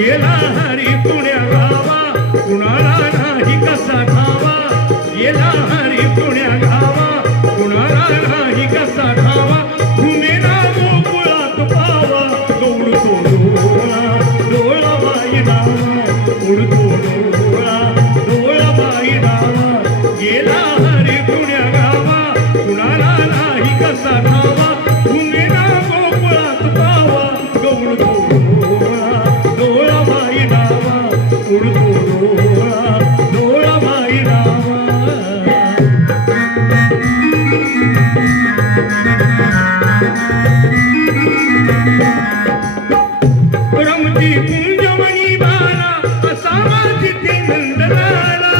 गेला हरी पुण्या गावा कुणाला नाही कसा ठावा गेला हरी पुण्या गावा कुणाला नाही कसा ठावा घुमेला गोकुळात पावा गौडतो डोळा डोळाबाई नावा उडतो डोळा डोळाबाई नावा गेला हरी पुण्या गावा कुणाला नाही कसा ठावा घुमेला गोकुळात पावा गौडतो डोळा डोळाबाई नावा उडतो डोळा डोळाबाई नावा रमती कुंजमणी बाला असावा तिथे नंदलाला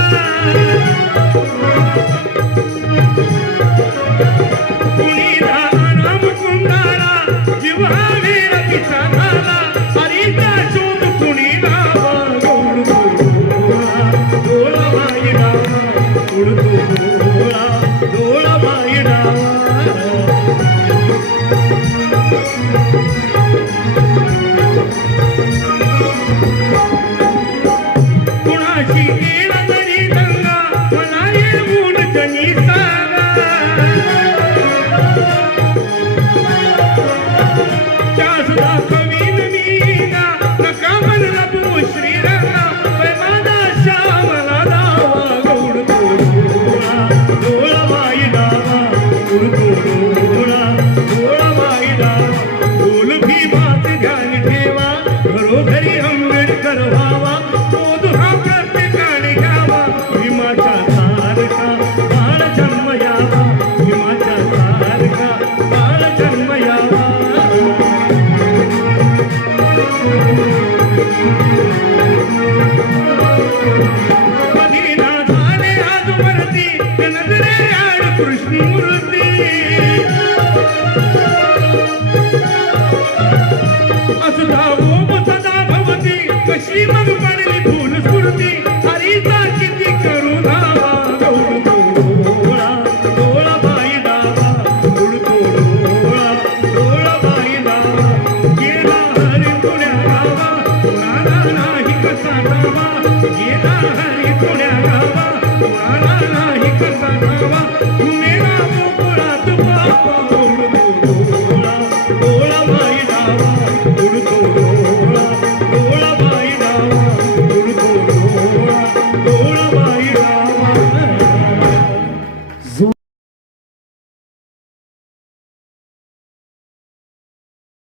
कुणी राणा मुकुंदाला जिव्हावेर पिसा झाला हरीचा शोध कुणी लावा गौडतो डोळा डोळाबाई नावा उडतो डोळा डोळाबाई नावा कुणाशी गेला तरी दंगा मला येऊन जनी सांगा त्यासुद्धा कवीन मीना नका म्हणला तू श्रीरंगा माझा श्यामला दावा गौडतो डोळा डोळाबाई नावा उडतो डोळा डोळाबाई नावा बोल भीमात ध्यान ठेवा घरोघरी आंबेडकर व्हावा बोध हा प्रत्येकाने घ्यावा भीमाच्या सारखा बाळ जन्म यावा भीमाच्या सारखा बाळ जन्म यावा कधी ना झाले आजवरती नजरे आड कृष्णमूर्ती असुधा ओम सदा भवती कशी मग